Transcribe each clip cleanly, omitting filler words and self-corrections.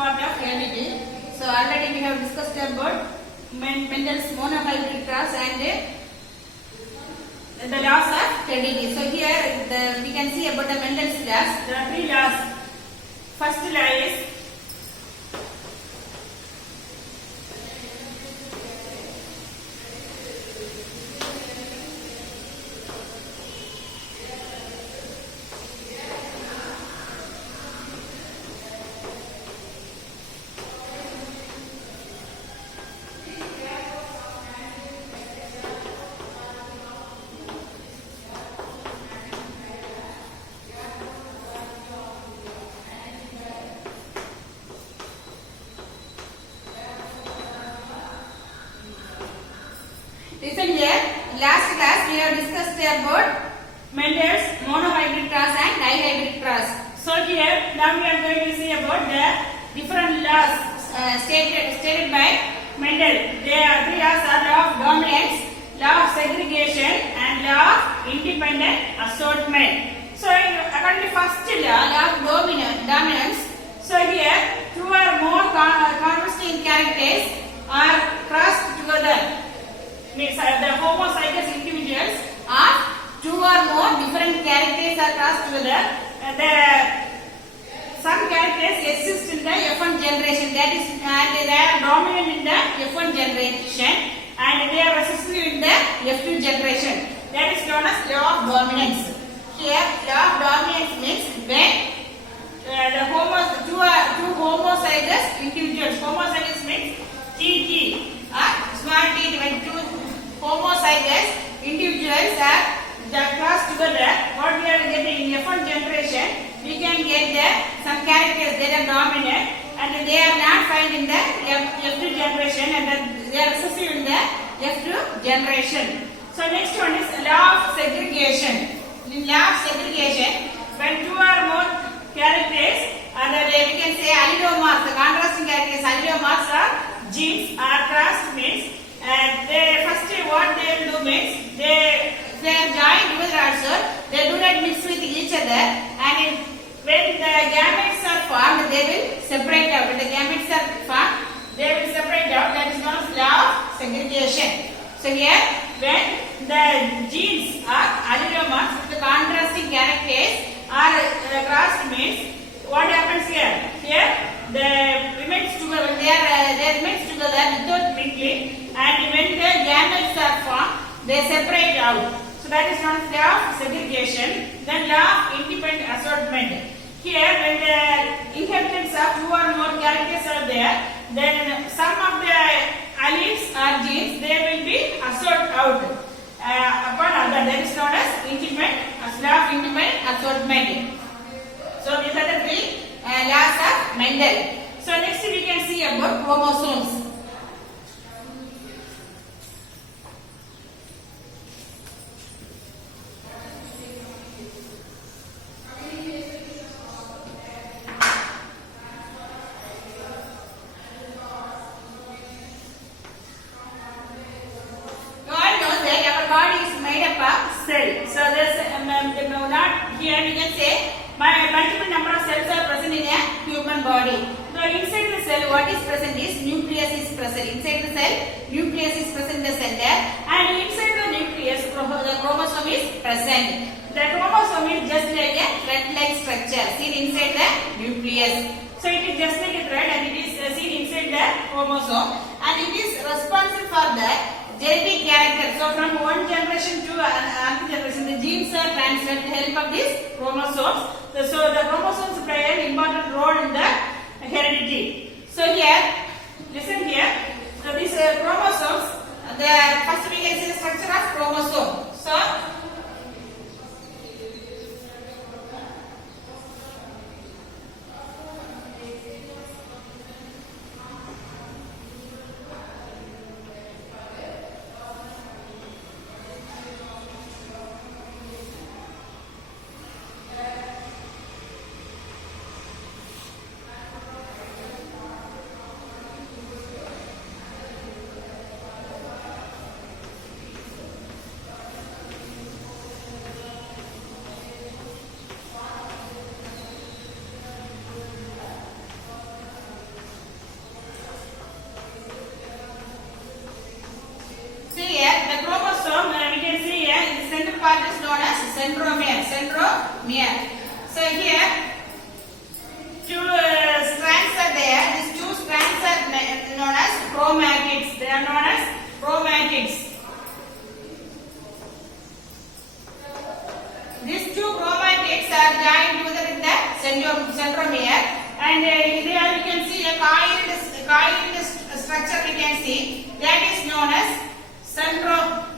part of heredity. So already we have discussed about Mendel's monohybrid cross and the laws of heredity. So here we can see about the Mendel's laws. There are three laws. First law is listen here, last class we have discussed about Mendel's monohybrid cross and dihybrid cross. So here now we are going to see about the different laws stated by Mendel. There are three laws: law of dominance, law of segregation and law of independent assortment. So according to first law of dominance, so here two or more contrasting characters are crossed together. Means the homozygous individuals are two or more different characters are crossed together. Some characters exist in the F1 generation, that is, and they are dominant in the F1 generation, and they are recessive in the F2 generation. That is known as law of dominance. Here, law of dominance means when two homozygous individuals. Homozygous means TT or small t. When two homozygous individuals are crossed together, what we are getting in F1 generation, we can get some characters that are dominant and they are not found in the F2 generation, and they are recessive in the F2 generation. So next one is law of segregation. In law of segregation, when two or more characters are we can say allelomorphs, the contrasting characters allelomorphs or genes are crossed means, they first what they will do means they are joined together also, they do not mix with each other, and when the gametes are formed they will separate out. When the gametes are formed they will separate out. That is known as law of segregation. So here when the genes are allelomorphs, the contrasting characters are crossed means what happens here? Here the remains together, they remains together without mingling, and when the gametes are formed they separate out. So that is known as law of segregation. Then law of independent assortment. Here when the inheritance of two or more characters are there, then some of the alleles or genes they will be assorted out upon other. That is known as law of independent assortment. So these are the three laws of Mendel. So next we can see about chromosomes. So there's not here we can say multiple number of cells are present in a human body. So inside the cell what is present is nucleus is present. Inside the cell nucleus is present in the center, and inside the nucleus the chromosome is present. The chromosome is just like a thread-like structure seen inside the nucleus. So it is just like a thread and it is seen inside the chromosome, and it is responsible for the genetic character. So from one generation to another generation, the genes are transferred with the help of these chromosomes. So the chromosomes play an important role in the heredity. So here, listen here. So these chromosomes, first we can see the structure of chromosome. So part is known as centromere. Centromere. So here two strands are there. These two strands are known as chromatids. They are known as chromatids. These two chromatids are joined together in the centromere, and there you can see a coiled structure. We can see that is known as centromere.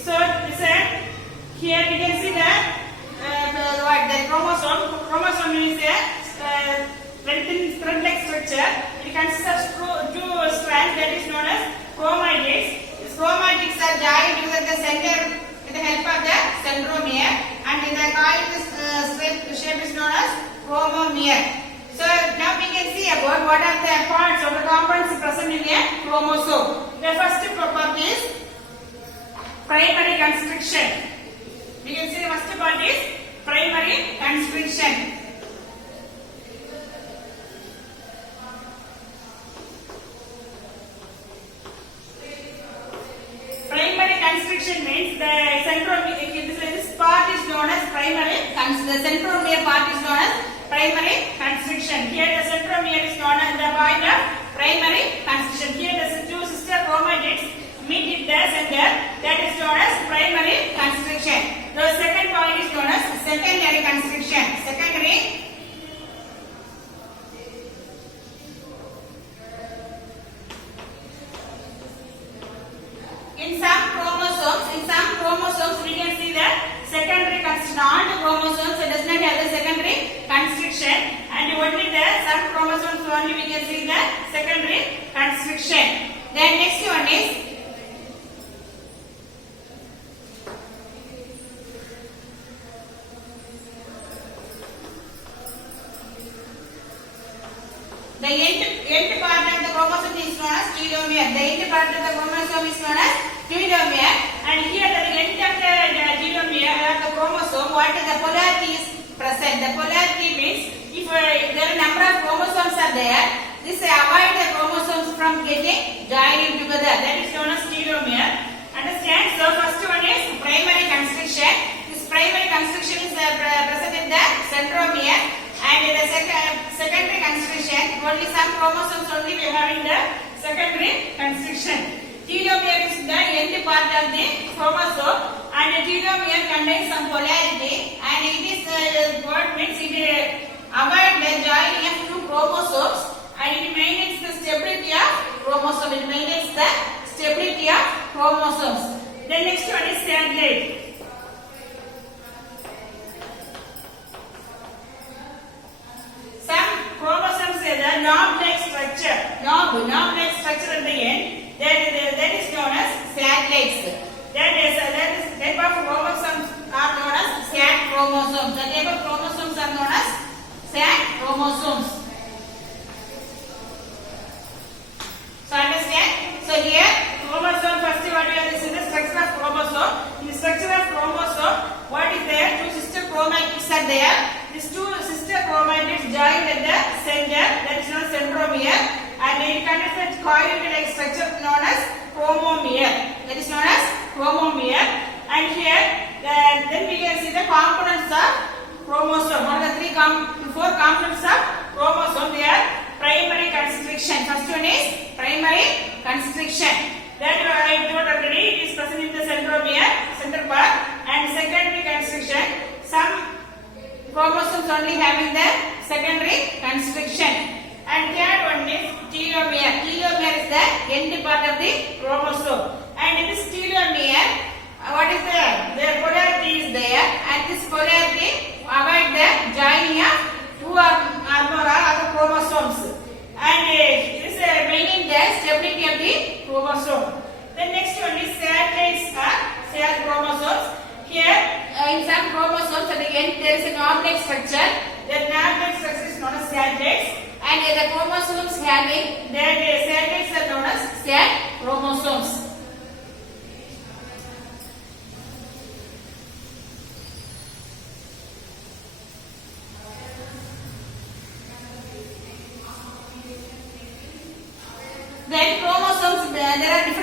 So here we can see that the chromosome. Chromosome is a thread-like structure. It consists of two strands that is known as chromatids. These chromatids are joined to the center with the help of the centromere, and in the coiled shape is known as chromomere. So now we can see about what are the parts or the components present in a chromosome. The first property is primary constriction. We can see the first part is primary constriction. Primary constriction means the centromere. This part is known as primary. The centromere part is known as primary constriction. Here the centromere is known as the point of primary constriction. Here the two sister chromatids meet in the center, that is known as primary constriction. The second point is known as secondary constriction. Secondary in some chromosomes we can see that secondary constriction. All the chromosomes does not have the secondary constriction, and only the some chromosomes only we can see the secondary constriction. Then next one is the end part of the chromosome is known as telomere. The end part of the chromosome is known as telomere, and here at the end of the telomere of the chromosome, what is the polarity is present. The polarity means if there are number of chromosomes are there, this avoid the chromosomes from getting joining together. That is known as telomere. Understand? So first one is primary constriction. This primary constriction is present in the centromere, and the secondary constriction, only some chromosomes only we have in the secondary constriction. Telomere is the end part of the chromosome, and the telomere contains some polarity, and it is what means it avoid the joining of two chromosomes, and it maintains the stability of chromosome. It maintains the stability of chromosomes. The next one is satellite. Some chromosomes have a knob-like structure. Knob-like structure at the end. That is known as satellites. That type of chromosomes are known as sat chromosomes. The type of chromosomes are known as sat chromosomes. So understand? So here chromosome, first what we have, this is the structure of chromosome. In the structure of chromosome, what is there? Two sister chromatids are there. These two sister chromatids joined at the center, that is known as centromere, and it contains a coiled-like structure known as chromomere. That is known as chromomere. And here, then we can see the components of chromosome. What are the four components of chromosome? They are primary constriction. First one is primary constriction. That I told already, it is present in the centromere, center part, and secondary constriction. Some chromosomes only having the secondary constriction. And third one is telomere. Telomere is the end part of the chromosome. And in this telomere, what is there? The polarity is there, and this polarity avoid the joining of two or more other chromosomes. And this maintaining the stability of the chromosome. The next one is satellites or cell chromosomes. Here, in some chromosomes at the end there is a knob-like structure. The knob-like structure is known as satellites, and the chromosomes having the satellites are known as cell chromosomes.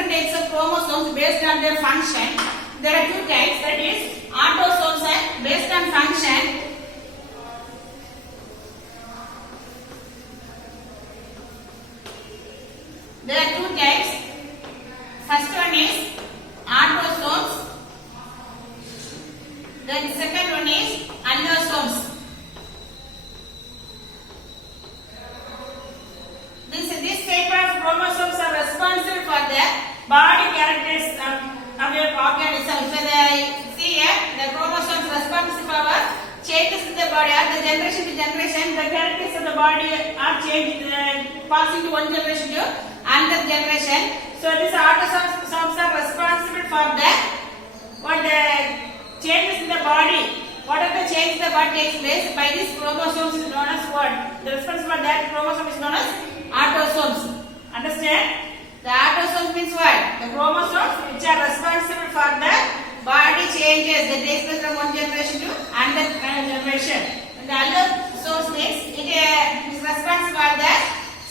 different types of chromosomes based on their function. There are two types, that is autosomes and based on function. There are two types. First one is autosomes. Then second one is allosomes. This type of chromosomes are responsible for the body characters of your organism. So see here, the chromosomes responsible for changes in the body, or the generation to generation, the characters of the body are changed, passing to one generation to another generation. So these autosomes are responsible for the changes in the body. Whatever the change in the body takes place by these chromosomes is known as what? The responsible for that chromosome is known as autosomes. Understand? The autosomes means what? The chromosomes which are responsible for the body changes that takes place from one generation to another generation. And the allosomes means it is responsible for the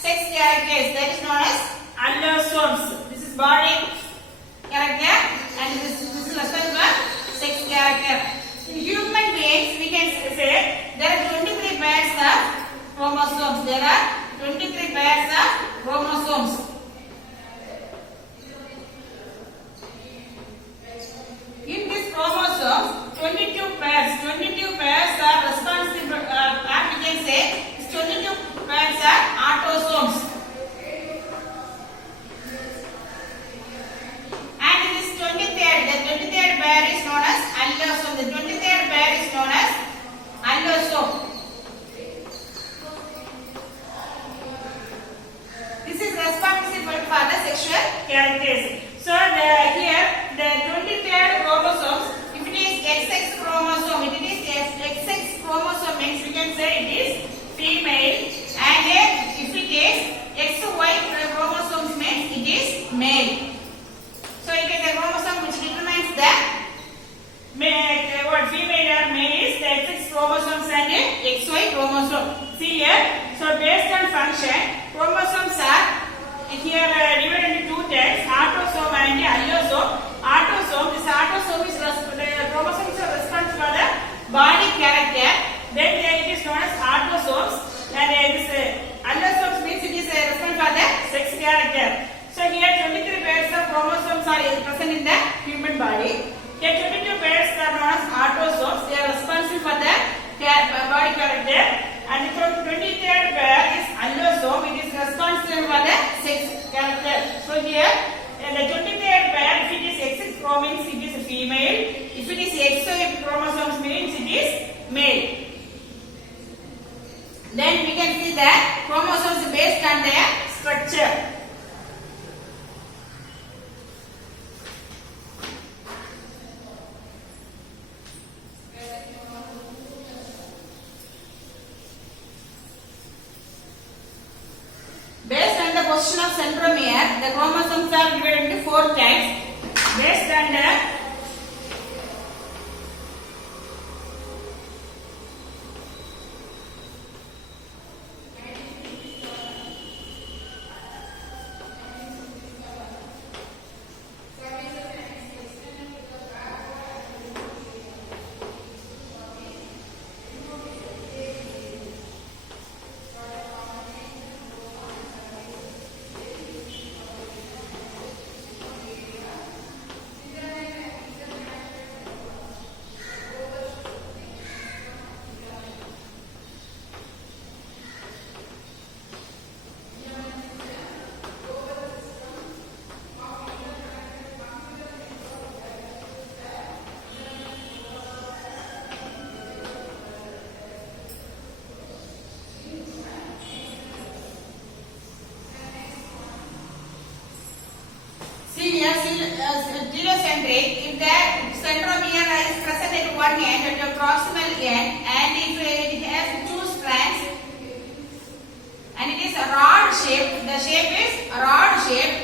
sex characters, that is known as allosomes. This is body character and this is responsible for sex character. In human beings, we can say there are 23 pairs of chromosomes. There are 23 pairs of chromosomes. In these chromosomes, 22 pairs are responsible, or we can say 22 pairs are autosomes. And this 23rd pair is known as allosome. The 23rd pair is known as allosome. This is responsible for the sexual characters. So here the 23rd chromosomes, if it is XX chromosome, if it is XX chromosome means we can say it is female, and if it is XY chromosomes means it is male. So it is a chromosome which determines the what female or male is the XX chromosomes and XY chromosome. See here, so based on function, chromosomes are here divided into two types, autosome and allosome. Autosome, this autosome is the chromosomes are responsible for the body character. Then it is known as autosomes, and this allosomes means it is responsible for the sex character. So here 23 pairs of chromosomes are present in the human body. Here 22 pairs are known as autosomes. They are responsible for the body character. And from 23rd pair is allosome. It is responsible for the sex character. So here the 23rd pair, if it is XX chromosome means it is female. If it is XY chromosomes means it is male. Then we can see that chromosomes based on their structure. Based on the position of centromere, the chromosomes are divided into 4 types. Based on the telocentric, if the centromere is present at one end, at the proximal end, and if it has 2 strands, and it is a rod shape, the shape is rod shape,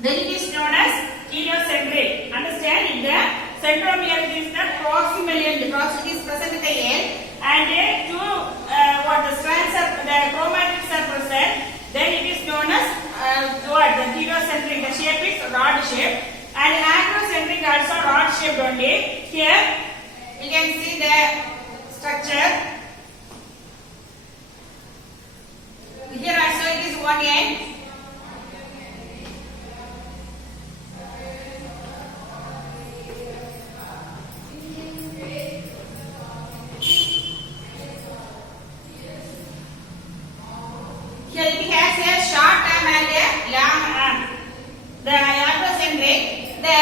then it is known as telocentric. Understand? If the centromere is the proximal end, it is present at the end, and the strands are, the chromatids are present, then it is known known as what? The heliocentric. The shape is rod shape, and acrocentric also rod shaped only. Here we can see the structure. Here also it is one end. Here it has a short arm and a long arm. The acrocentric, the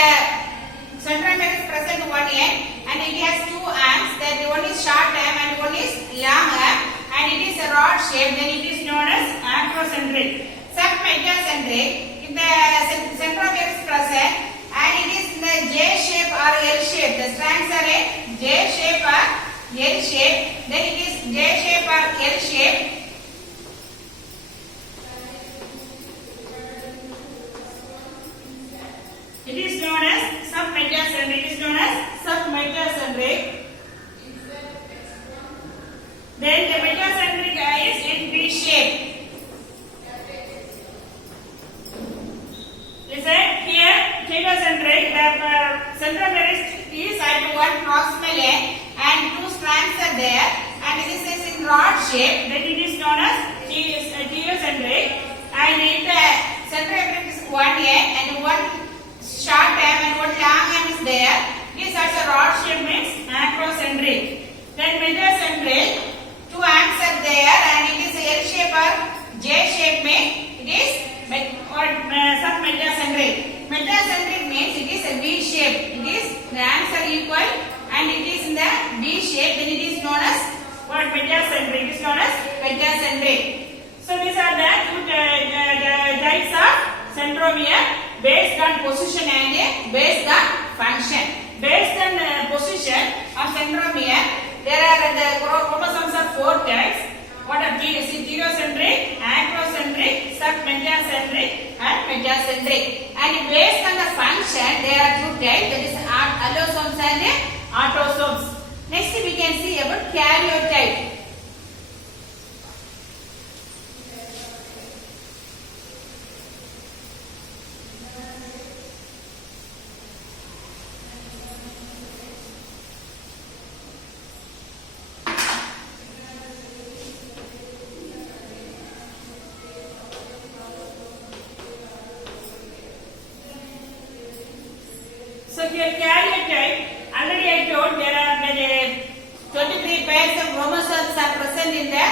centromere is present one end, and it has two arms. That one is short arm and one is long arm, and it is a rod shape. Then it is known as acrocentric. Submetacentric, if the centromere is present and it is in the J shape or L shape, the strands are a J shape or L shape. Then it is J shape or L shape. It is known as submetacentric. It is known as submetacentric. Then the metacentric is in V shape. Listen here, heliocentric. The centromere is at one proximal end, and two strands are there, and this is in rod shape. Then it is known as heliocentric. And if the centromere is one end and one short arm and one long arm is there, this also rod shape means acrocentric. Then metacentric, two arms are there and it is L shape or J shape means it is submetacentric. Metacentric means it is a V shape. It is the arms are equal and it is in the V shape. Then it is known as what? Metacentric. It is known as metacentric. So these are the two types of centromere, based on position and based on function. Based on position of centromere, there are the chromosomes are four types. What are these? Heliocentric, acrocentric, submetacentric, and metacentric. And based on the function, there are two types. That is allosomes and autosomes. Next, we can see about karyotype. So here karyotype, already I told there are 23 pairs of chromosomes are present in the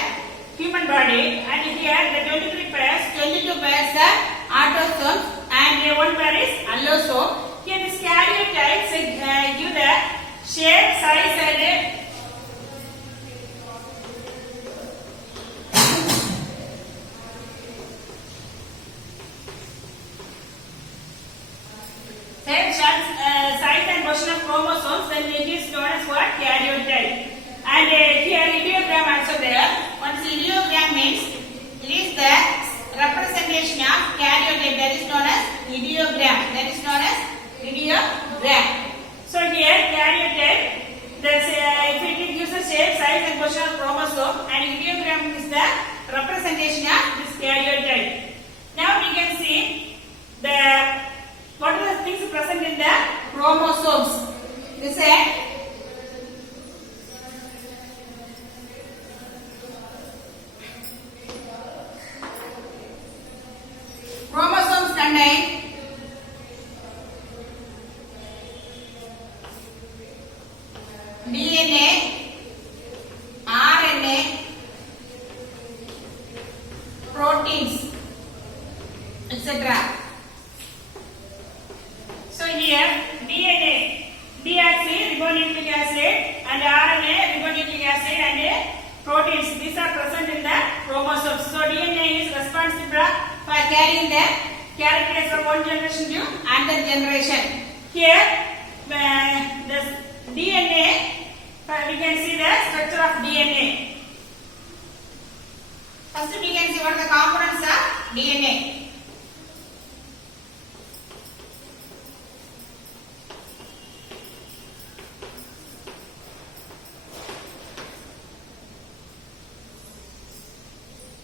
human body, and here the 23 pairs, 22 pairs are autosomes and one pair is allosome. Here this karyotypes give the shape, size and size and position of chromosomes, then it is known as what? Karyotype. And here ideogram also there. Once ideogram means it is the representation of karyotype, that is known as ideogram. That is known as ideogram. So here karyotype, if it gives the shape, size and position of chromosome, and ideogram is the representation of this karyotype. Now we can see what are the things present in the chromosomes. This is chromosomes contain DNA, RNA, proteins, etc. So here DNA, deoxyribonucleic acid, and RNA, ribonucleic acid, and proteins. These are present in the chromosomes. So DNA is responsible for carrying the characters from one generation to another generation. Here, the DNA, we can see the structure of DNA. First, we can see what are the components of DNA.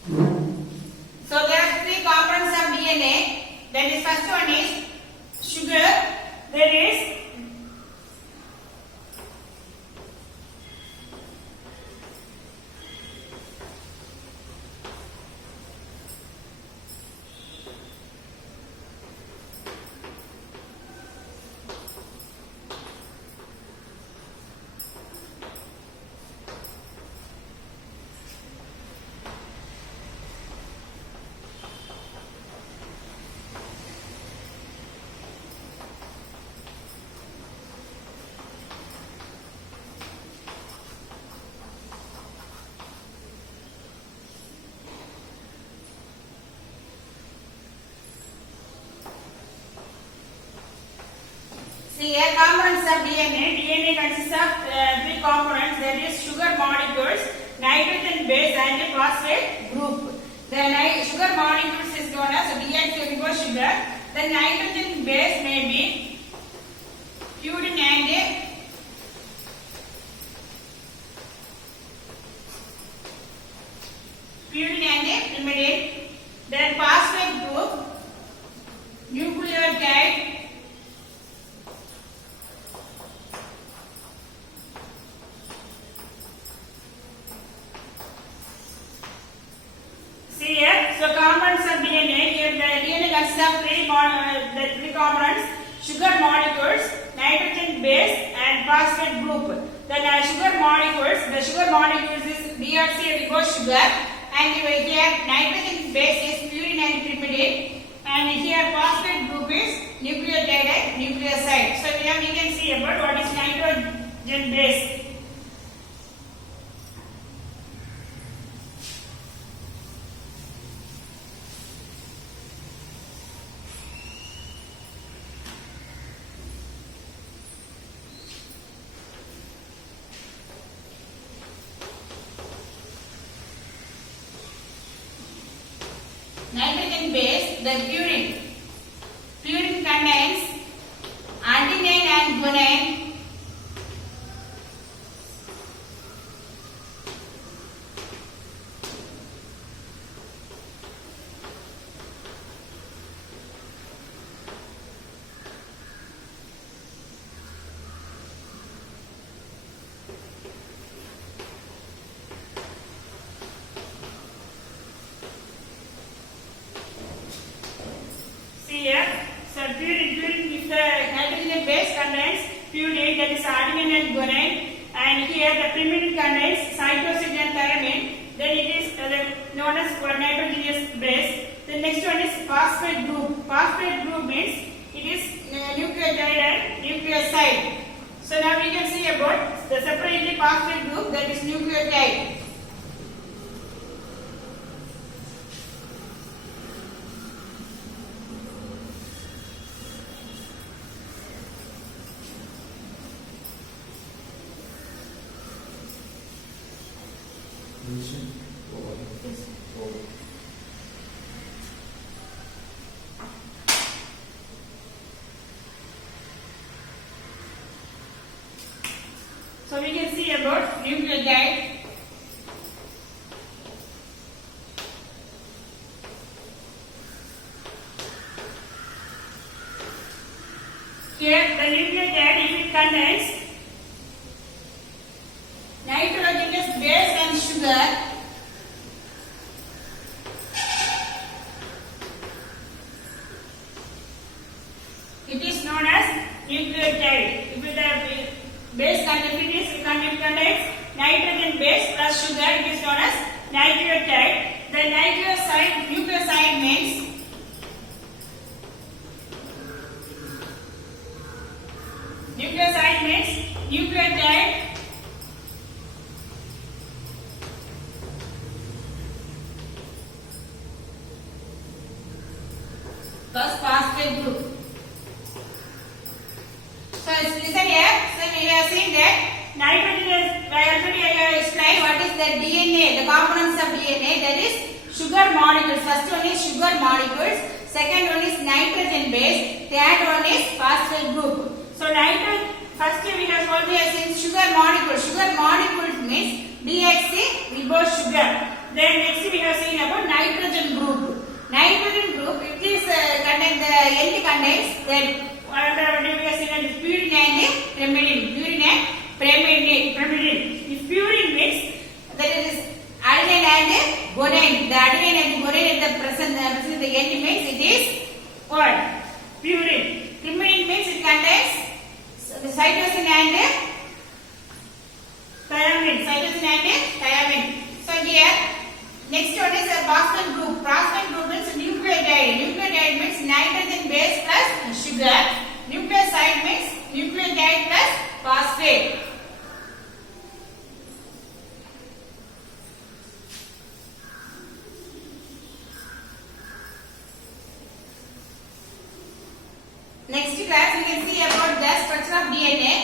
So there are three components That is first one is sugar. There is see here components of DNA. DNA consists of three components, that is sugar molecules, nitrogen base and a phosphate group. The sugar molecules is known as deoxyribosugar. The nitrogen base may be purine and pyrimidine. Then phosphate group, nucleotide. See here, so components of DNA. Here the DNA consists of three components: sugar molecules, nitrogen base, and phosphate group. The sugar molecules is deoxyribosugar, and here nitrogen base is purine and pyrimidine, and here phosphate group is nucleotide and nucleoside. So here we can see about what is nitrogen base. Nitrogen base, the purine. Purine contains adenine and guanine. Here, so purine is the nitrogen base contains purine, that is adenine and guanine, and here the pyrimidine contains cytosine and thymine. Then it is known as nitrogenous base. The next one is phosphate group. Phosphate group means it is nucleotide and nucleoside. So now we can see about the separately phosphate group, that is nucleotide. So we can see about nucleotide. Here the nucleotide, if it contains nitrogenous base and sugar, it is known as nucleotide. If the base contains nitrogen base plus sugar, it is known as nucleotide. The nucleoside means nucleotide plus phosphate group. So listen here. So we have seen that nitrogen is, already I have explained what is the DNA, the components of DNA, that is sugar molecules. First one is sugar molecules, second one is nitrogen base, third one is phosphate group. So first we have already seen sugar molecules. Sugar molecules means deoxyribosugar. Then next we have seen about nitrogen group. Nitrogen group, it is contain the end contains the what we are saying is purine and pyrimidine. Purine and pyrimidine. If purine means that it is adenine and guanine. The adenine and guanine at the present the end means it is what? Purine. Pyrimidine means it contains the cytosine and thiamine. Cytosine and thiamine. So here next one is a phosphate group. Phosphate group means nucleotide. Nucleotide means nitrogen base plus sugar. Nucleoside means nucleotide plus phosphate. Next class we can see about the structure of DNA.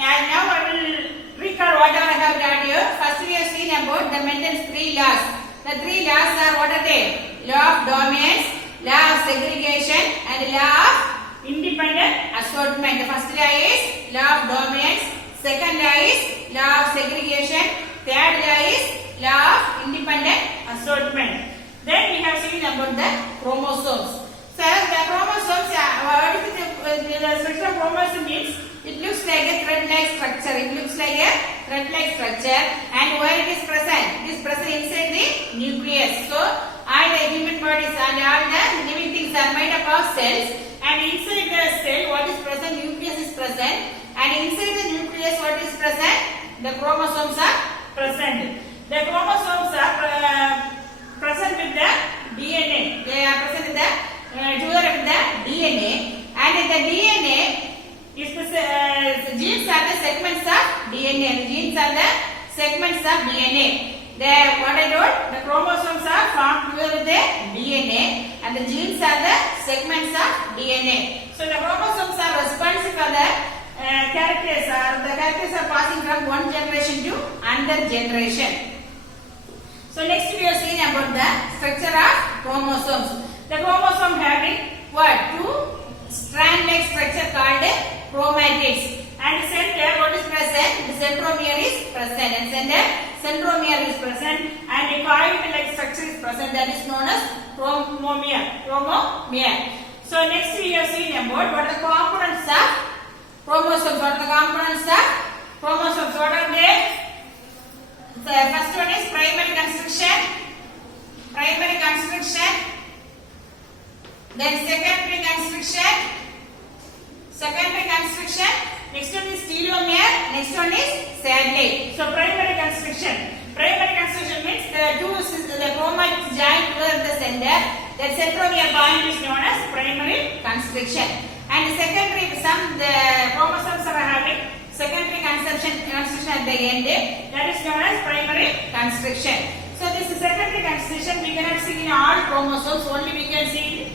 And now I will recall whatever I have taught you. First we have seen about the Mendel's 3 laws. The 3 laws are what are they? Law of dominance, law of segregation and law of independent assortment. The first law is law of dominance, second law is law of segregation, third law is law of independent assortment. Then we have seen about the chromosomes. So the chromosomes, what is the structure of chromosome means? It looks like a thread-like structure. It looks like a thread-like structure, and where it is present? It is present inside the nucleus. So all the human bodies and all the living things are made up of cells, and inside the cell what is present? Nucleus is present, and inside the nucleus what is present? The chromosomes are present. The chromosomes are present with the DNA. They are present with the together with the DNA, and in the DNA is the genes are the segments of DNA. The genes are the segments of DNA. The what I told, the chromosomes are formed together with the DNA, and the genes are the segments of DNA. So the chromosomes are responsible for the characters. The characters are passing from one generation to another generation. So next we are seeing about the structure of chromosomes. The chromosome having what? 2 strand-like structure called chromatids. And center what is present? The centromere is present, and centromere is present, and a coil-like structure is present, that is known as chromomere. So next we are seeing about what are the components of chromosomes. What are the components of chromosomes? What are they? The first one is primary construction. Then secondary construction. Next one is telomere. Next one is satellite. So primary construction. Primary construction means the chromatids join together at the center. That centromere point is known as primary construction. And secondary, the chromosomes are having secondary construction at the end. That is known as primary construction. So this is secondary construction. We cannot see in all chromosomes. Only we can see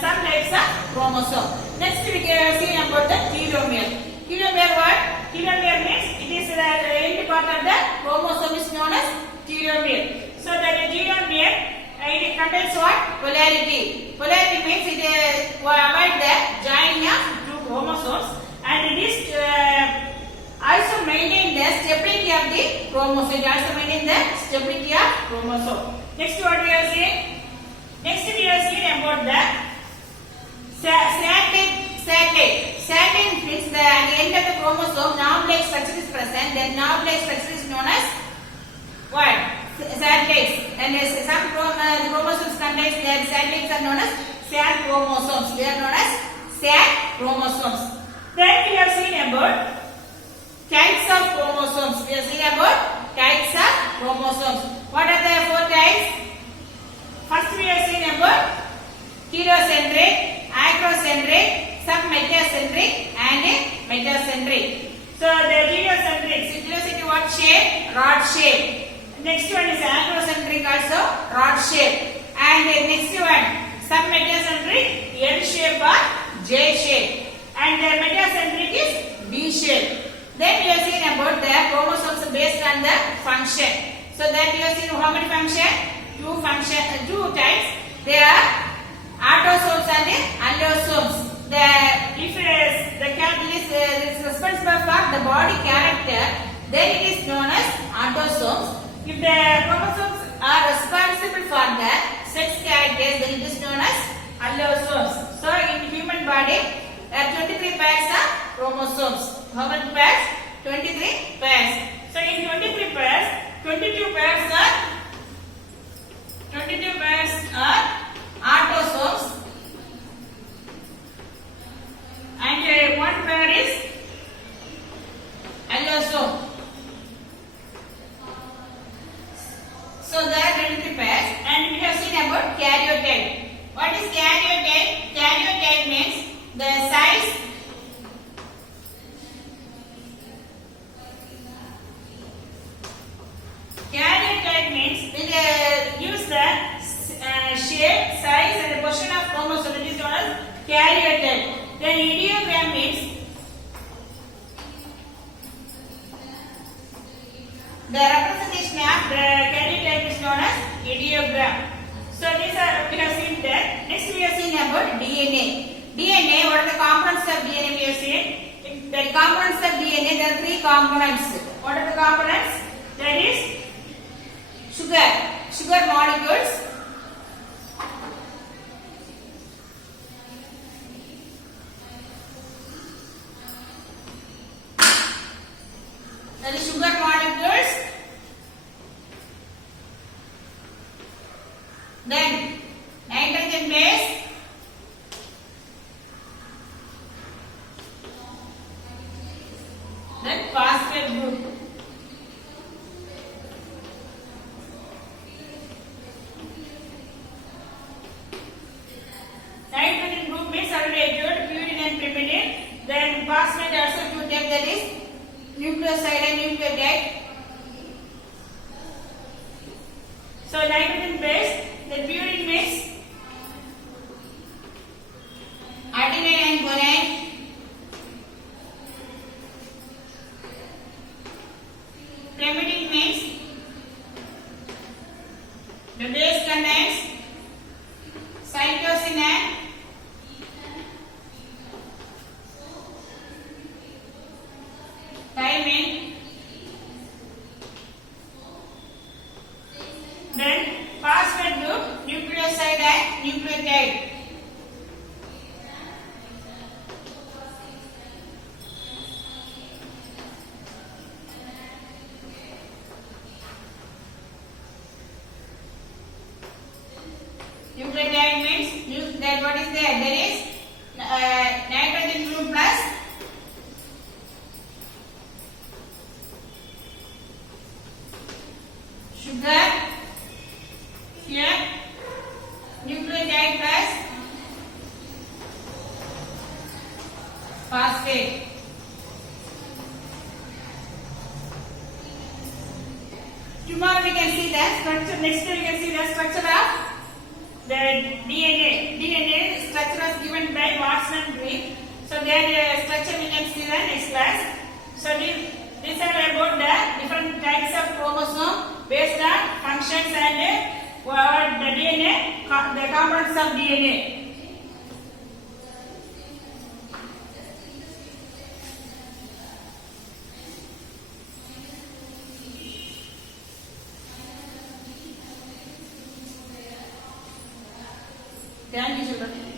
some types of chromosome. Next we can see about the telomere. Telomere what? Telomere means it is the end part of the chromosome is known as telomere. So that telomere it contains what? Polarity. Polarity means it avoid the joining of 2 chromosomes, and it is also maintain the stability of the chromosome. It also maintain the stability of chromosome. Next what we are seeing? Next we are seeing about the satellite means the at the end of the chromosome knob-like structure is present. Then knob-like structure is known as what? Satellites. And some chromosomes contains their satellites are known as sat chromosomes. They are known as sat chromosomes. Then we have seen about types of chromosomes. We have seen about types of chromosomes. What are the 4 types? First we have seen about heterocentric, acrocentric, submetacentric and metacentric. So the heterocentric what shape? Rod shape. Next one is acrocentric, also rod shape. And next one submetacentric, L shape or J shape. And the metacentric is B shape. Then we have seen about the chromosomes based on the function. So that we have seen how many function? 2 types. They are autosomes and allosomes. If the cat is responsible for the body character, then it is known as autosomes. If the chromosomes are responsible for the sex character, then it is known as allosomes. So in human chromosomes. How many pairs? 23 pairs. So in 23 pairs, 22 pairs are autosomes, and one pair is allosome. So there are 23 pairs, and we have seen about karyotype. What is karyotype? Karyotype means the size gives the shape, size, and the position of chromosome. That is known as karyotype. Then ideogram means the representation of the karyotype is known as ideogram. So these are we have seen that. Next we have seen about DNA. DNA. What are the components of DNA? We have seen the components of DNA. There are three components. What are the components? That is sugar molecules, then nitrogen base, then phosphate group. Nitrogen group means already purine and pyrimidine. Then phosphate also to take, that is nucleoside and nucleotide. So nitrogen base, the purine means adenine and guanine. Pyrimidine means the base contains cytosine and thymine. Then phosphate group, nucleoside and nucleotide. Nucleotide means that what is there? There is nitrogen group plus sugar, here nucleotide plus phosphate. Tomorrow we can see the structure. Next we can see the structure of the DNA. DNA structure was given by Watson and Crick. So their structure we can see the next class. So these are about the different types of chromosome based on functions and the DNA, the components of DNA. Thank you, children.